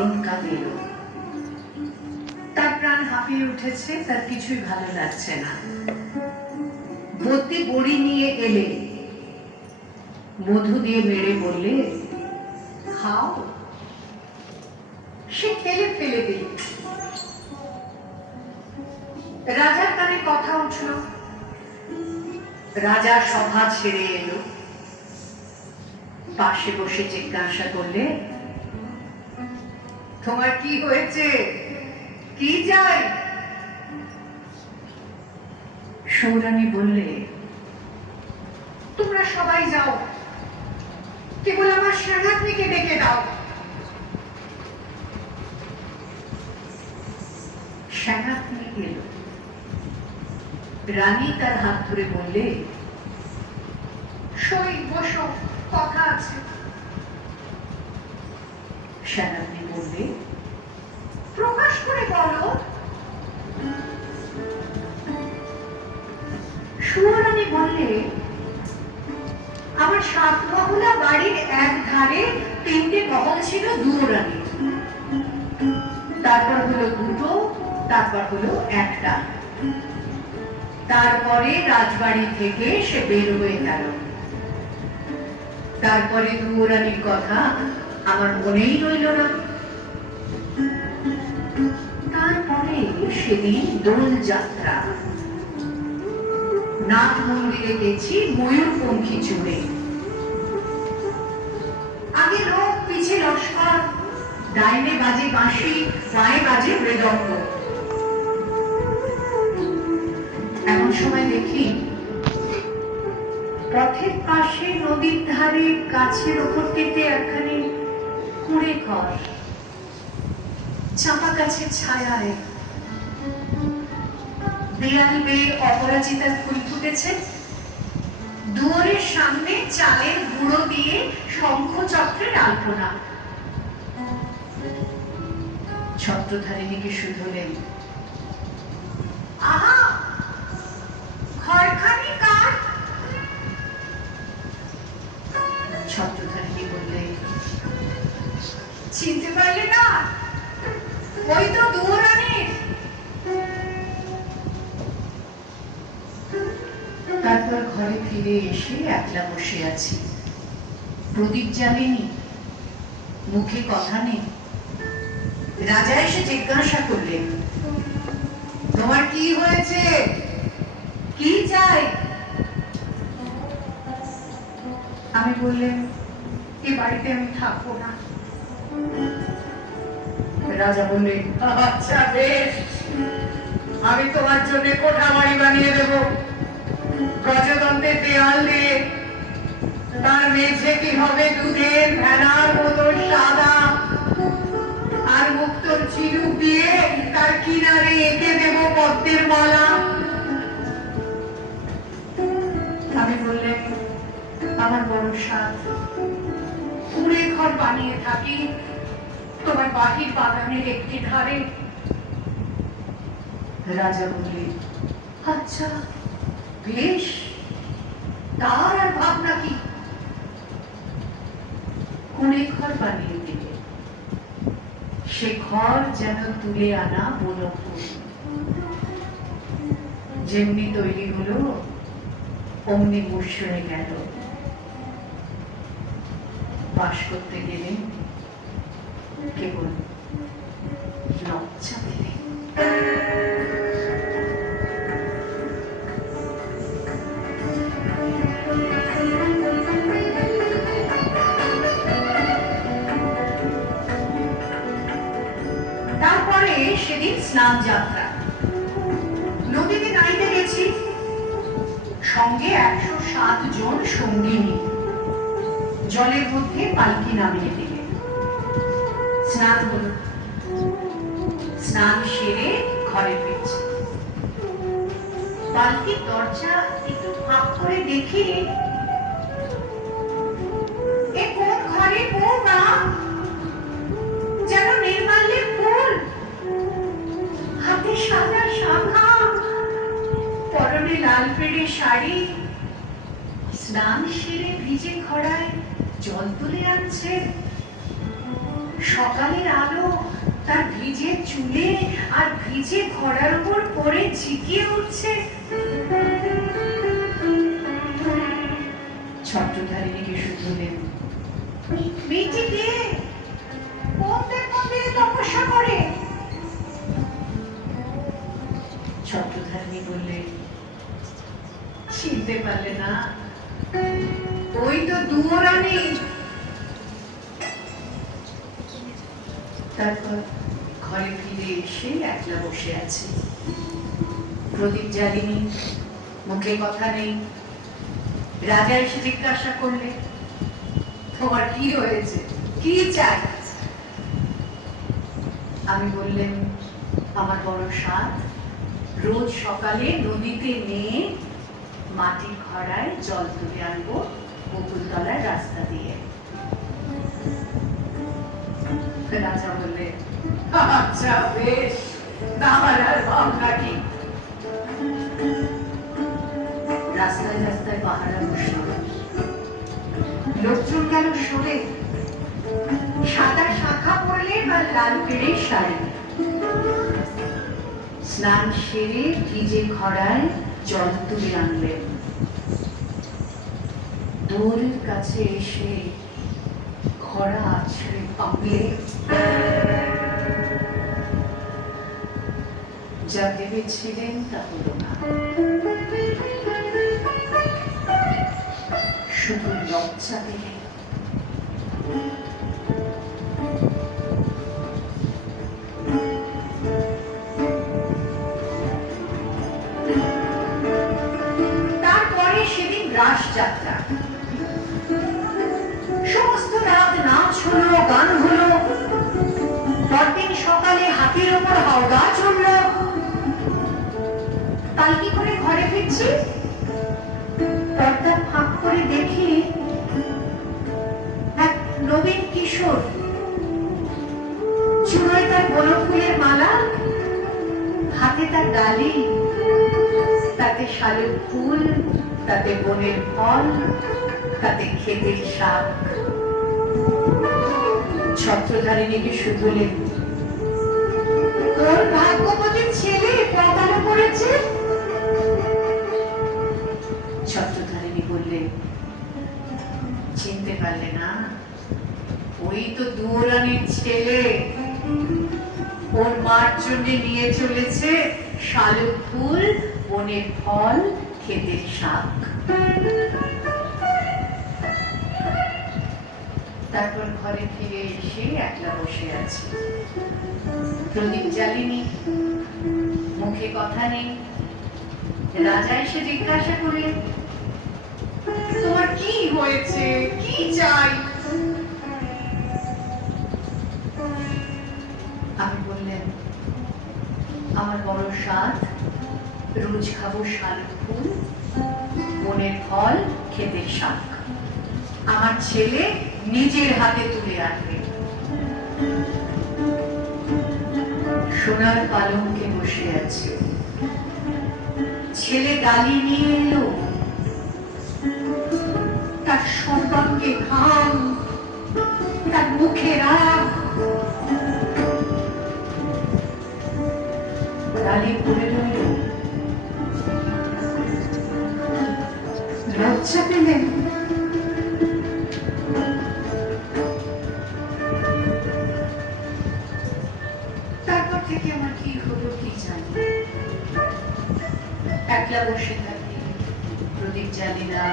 মরণ কাল এলো। তার প্রাণ হাঁপিয়ে উঠেছে, তার কিছুই ভালো লাগছে না। বদ্যি বড়ি নিয়ে এলে, মধু দিয়ে মেরে বললে, খাও। সে খেলে ফেলে দিল। রাজার কানে কথা উঠল। রাজা সভা ছেড়ে এলো, পাশে বসে জিজ্ঞাসা করলে, তোমার কি হয়েছে, কি চাই? সৌরানী বললে, তোমরা সবাই যাও, কেবল আমার সেনাপতিকে ডেকে দাও। সেনাপতি এলো। রানী তার হাত ধরে বললে, সই বসো, কথা আছে। সেনাপতি বললে, প্রকাশ করে বলো। সুরানী বললে, আমার 7 মহলা বাড়ির এক ধারে 3টে মহল ছিল দুরানীর, তারপর হলো 2টো, তারপর হলো 1টা, তারপরে রাজবাড়ি থেকে সে বের হয়ে গেল। তারপরে দুরানীর কথা আমার মনেই রইল না। তারপরে সেদিন দোল যাত্রা, নাথ মন্দিরে গেছি ময়ূরপঙ্খী চড়ে। আগে লোক, পিছে লস্কর, ডাইনে বাজে বাঁশি, বাঁয়ে বাজে মৃদঙ্গ। এমন সময় দেখি পথের পাশে নদীর ধারে গাছের ওপরটিতে একখানি কুঁড়ে ঘর, চাপা গাছের ছায়ায় দেয়াল বেয়ে অপরাজিতার ফুল ফুটেছে। দুয়ারের সামনে চালের গুঁড়ো দিয়ে শঙ্খচক্রের আলপনা। ছত্রধারিণীকে শুধলেন, আহা, ঘরখানি কার? ছত্রধারিণী বললে, চিনতে পারলে না? ওই তো দুরানীর। তারপর ঘরে ফিরে এসে একলা বসে আছি। প্রদীপ জ্বালেনি, মুখে কথা নেই। রাজা এসে জিজ্ঞাসা করলেন, তোমার কি হয়েছে, কি চাই? আমি বললেন, এ বাড়িতে আমি থাকবো না। রাজা বললেন, আচ্ছা বেশ, আমি তোমার জন্য কোঠা বাড়ি বানিয়ে দেব, গজদন্তের দেয়াল দিয়ে। তার মেঝে কি হবে দুধের ভেড়ার মতো সাদা, আর মুক্তোর ঝিনুক দিয়ে তার কিনারে এঁকে দেব পদ্মের মালা। আমি বললেন, আমার বড় সাধ, কুঁড়ে ঘর বানিয়ে থাকি তোমার বাহির বাগানের একটি ধারে। রাজা বললেন, আচ্ছা বেশ, তার আর ভাবনা কি? কুঁড়ে ঘর বানিয়ে দিলে। সে ঘর যেন তুলে আনা বনফুল। যেমনি তৈরি হলো অমনি মুষড়ে গেল। বাস করতে গেলে কেবল লজ্জা পেলে। তারপরে সেদিন স্নান যাত্রা। নদীতে নাইতে গেছি, সঙ্গে 107 জন সঙ্গিনী। জলের মধ্যে পালকি নামিয়ে দিলে। স্নান হল। স্নান সেরে ঘরে ফিরছি। পালকির দরজা একটু ফাঁক করে দেখি, এ কোন ঘরে বউমা? যেন নির্মাল্যের ফুল, হাতে সাদা শাঁখা, পরনে লাল পেড়ে শাড়ি। স্নান সেরে ভিজে খড়ায় জল তুলে আনছে। সকালের আলো তার ভিজে চুলে আর ভিজে ঘোড়ার উপর পড়ে ঝিকিয়ে উঠছে। ছত্রধারিণীকে শুধলেন, মেয়েটি কে? কোন দেব মন্দিরে তপস্যা করে? ছত্রধারিণী বললেন, চিনতে পারলে না? ওই তো দুয়োরানী। তারপর ঘরে ফিরে এসে একলা বসে আছে, প্রদীপ জ্বালিনি, মুখে কথা নেই। রাজা এসে জিজ্ঞাসা করলে, তোমার কি হয়েছে, কি চাই? আমি বললেন, আমার বড় সাধ, রোজ সকালে নদীতে নিয়ে মাটির ঘড়ায় জল তুলে আনবো বকুলতলার রাস্তা দিয়ে। রাজা বললে, আচ্ছা বেশ, আমার আর ভাবনা কি। রাস্তায় রাস্তায় পাহারা বসল, লোকজন গেল সরে, সাদা শাখা পরলে বা লাল পেড়ে শাড়ি, স্নান সেরে ভিজে ঘড়ায় জল তুলে আনলেন। দৌড়ের কাছে এসে ঘড়া আছড়ে পাবলে যা ভেবেছিলেন তা হলো না, শুধু লজ্জা দিলে। তারপরে সেদিন রাস যাত্রা, সমস্ত রাত নাচ হলো, গান হলো। পরদিন সকালে হাতির ওপর হাওড়া চলল। পালকি করে ঘরে ফিরছি, পর্দা ফাঁক করে দেখি এক নবীন কিশোর, চূড়ায় তার গোলাপ ফুলের মালা, হাতে তার ডালি, তাতে শালের ফুল, তাতে বনের ফল, তাতে ক্ষেতের শাক। ছত্রধারিণীকে শুধলেন, তোর ভাগ্যবতী ছেলে পতালো করেছে। ছত্রধারিণী বললেন, চিনতে পারলে না? ওই তো দুয়োরানীর ছেলে, ওর মার জন্য নিয়ে চলেছে শালুক ফুল, বনের ফল, ক্ষেতের শাক। তারপর ঘরে ফিরে এসে একলা বসে আছে, প্রদীপ জ্বালিনি, মুখে কথা নেই। রাজা এসে জিজ্ঞাসা করলেন, তোমার কি হয়েছে, কি চাই? আমি বললেন, আমার বড় সাধ, রোজ খাবো শালুক ফুল, বনের ফল, ক্ষেতের শাক। আমার ছেলে নিজের হাতে তুলে আনবে। সোনার পালঙ্কে বসে আছে, ছেলে ডালি নিয়ে এলো, তার সর্বাঙ্গে ঘাম, তার মুখে রাগ। ডালি পড়ে রইল, লজ্জা পেলেন। তারপর থেকে আমার কি হলো কি জানি, একলা বসে থাকি, প্রদীপ জ্বালি না,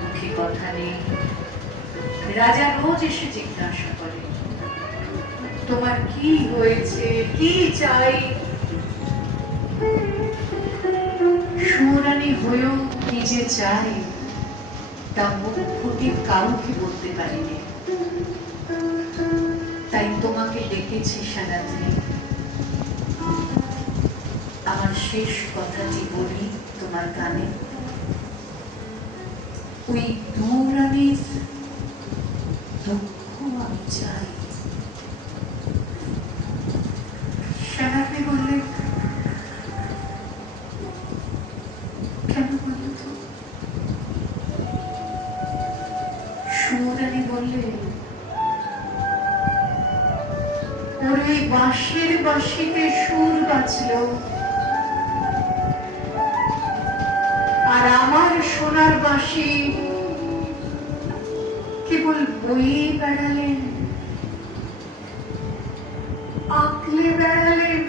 মুখে কথা নেই। রাজা রোজ এসে জিজ্ঞাসা করে, তোমার কি হয়েছে, কি চাই? সুরানী হয়েও কি যে চাই তা মুখ ফুটে কাউকে বলতে পারিনি। তাই তোমাকে ডেকেছি সারাত্রি, আমার শেষ কথাটি বলি তোমার কানে। ওই দুয়োরানীর দুঃখ আমি চাই। সেনাপতি বললে, কেন বলল তো? সুরানী বললে, ওই বাঁশির বাঁশিতে সুর বাজল, আর আমার সোনার বাঁশি কেবল বয়ে বেড়ালেন, আঁকলে বেড়ালেন,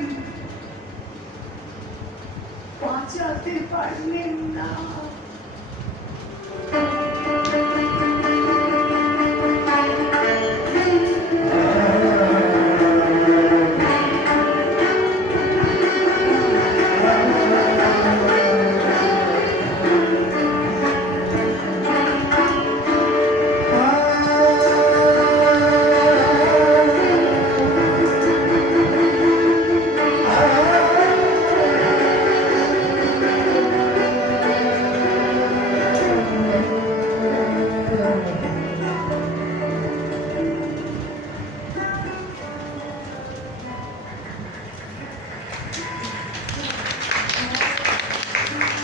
বাঁচাতে পারলেন না।